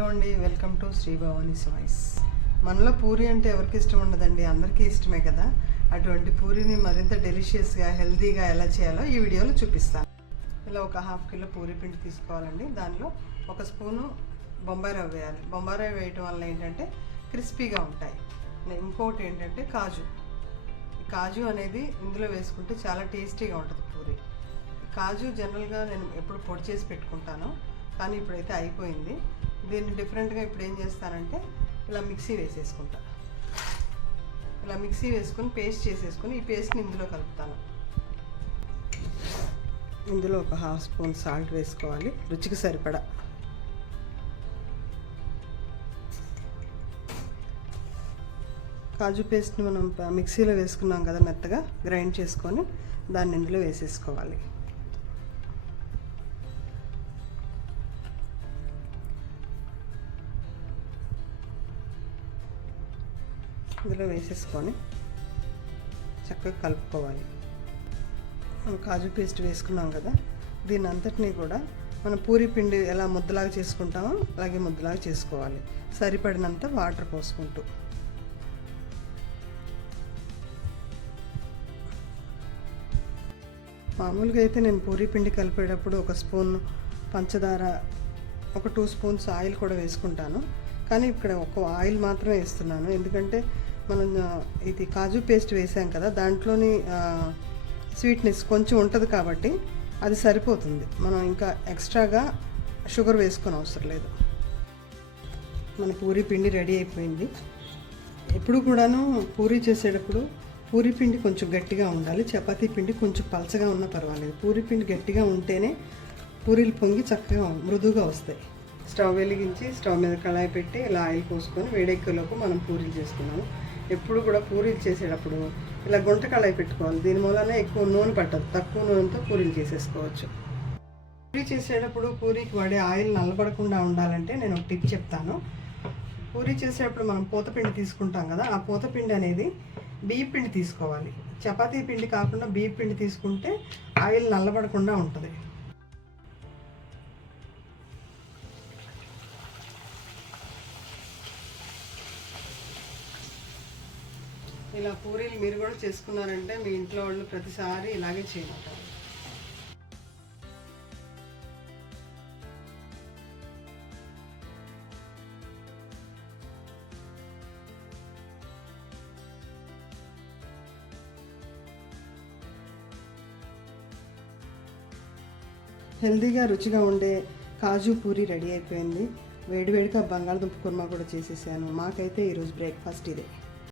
Hello అండి, welcome to Shri Bhavani's voice. మనలో పూరి అంటే ఎవరికి ఇష్టం ఉండదండి, అందరికీ ఇష్టమే కదా. అటువంటి పూరిని మరింత డెలిషియస్గా హెల్తీగా ఎలా చేయాలో ఈ వీడియోలో చూపిస్తాను. ఇలా ఒక హాఫ్ కిలో పూరి పిండి తీసుకోవాలండి. దానిలో ఒక స్పూను బొంబాయి రవ్వ వేయాలి. బొంబాయి రవ్వ వేయటం వల్ల ఏంటంటే క్రిస్పీగా ఉంటాయి. ఇంకోటి ఏంటంటే కాజు అనేది ఇందులో వేసుకుంటే చాలా టేస్టీగా ఉంటుంది పూరి. కాజు జనరల్గా నేను ఎప్పుడు పొడి చేసి పెట్టుకుంటాను, కానీ ఇప్పుడైతే అయిపోయింది. దీన్ని డిఫరెంట్గా ఇప్పుడు ఏం చేస్తానంటే ఇలా మిక్సీ వేసేసుకుంటా. ఇలా మిక్సీ వేసుకొని పేస్ట్ చేసేసుకొని ఈ పేస్ట్ని ఇందులో కలుపుతాను. ఇందులో ఒక హాఫ్ స్పూన్ సాల్ట్ వేసుకోవాలి, రుచికి సరిపడా. కాజు పేస్ట్ని మనం మిక్సీలో వేసుకున్నాం కదా, మెత్తగా గ్రైండ్ చేసుకొని దాన్ని ఇందులో వేసేసుకోవాలి. ఇందులో వేసేసుకొని చక్కగా కలుపుకోవాలి. మనం కాజు పేస్ట్ వేసుకున్నాం కదా, దీని అంతటినీ కూడా మనం పూరి పిండి ఎలా ముద్దలాగా చేసుకుంటామో అలాగే ముద్దలాగా చేసుకోవాలి, సరిపడినంత వాటర్ పోసుకుంటూ. మామూలుగా అయితే నేను పూరి పిండి కలిపేటప్పుడు ఒక స్పూన్ పంచదార, ఒక 2 స్పూన్స్ ఆయిల్ కూడా వేసుకుంటాను. కానీ ఇక్కడ ఒక ఆయిల్ మాత్రమే వేస్తున్నాను, ఎందుకంటే మనం ఇది కాజు పేస్ట్ వేసాం కదా, దాంట్లోని స్వీట్నెస్ కొంచెం ఉంటుంది కాబట్టి అది సరిపోతుంది. మనం ఇంకా ఎక్స్ట్రాగా షుగర్ వేసుకొని అవసరం లేదు. మన పూరి పిండి రెడీ అయిపోయింది. ఎప్పుడు కూడాను పూరి చేసేటప్పుడు పూరి పిండి కొంచెం గట్టిగా ఉండాలి, చపాతీ పిండి కొంచెం పలచగా ఉన్నా పర్వాలేదు. పూరి పిండి గట్టిగా ఉంటేనే పూరీలు పొంగి చక్కగా మృదువుగా వస్తాయి. స్టవ్ వెలిగించి స్టవ్ మీద కళాయి పెట్టి ఇలా ఆయిల్ పోసుకొని వేడెక్కేలోపు మనం పూరీలు చేసుకున్నాము. ఎప్పుడు కూడా పూరీలు చేసేటప్పుడు ఇలా గుంట కళాయి పెట్టుకోవాలి. దీని మూలనే ఎక్కువ నూనె పట్టదు, తక్కువ నూనెతో పూరీలు చేసేసుకోవచ్చు. పూరీ చేసేటప్పుడు పూరీకి వాడే ఆయిల్ నల్లబడకుండా ఉండాలంటే నేను ఒక టిప్ చెప్తాను. పూరీ చేసేటప్పుడు మనం పూతపిండి తీసుకుంటాం కదా, ఆ పూతపిండి అనేది బియ్య పిండి తీసుకోవాలి. చపాతీ పిండి కాకుండా బియ్య పిండి తీసుకుంటే ఆయిల్ నల్లబడకుండా ఉంటుంది. ఇలా పూరీలు మీరు కూడా చేసుకున్నారంటే మీ ఇంట్లో వాళ్ళు ప్రతిసారి ఇలాగే చేయమంటారు. హెల్తీగా రుచిగా ఉండే కాజు పూరి రెడీ అయిపోయింది. వేడివేడిగా బంగాళదుంప కుర్మా కూడా చేసేసాను. మాకైతే ఈరోజు బ్రేక్ఫాస్ట్ ఇదే.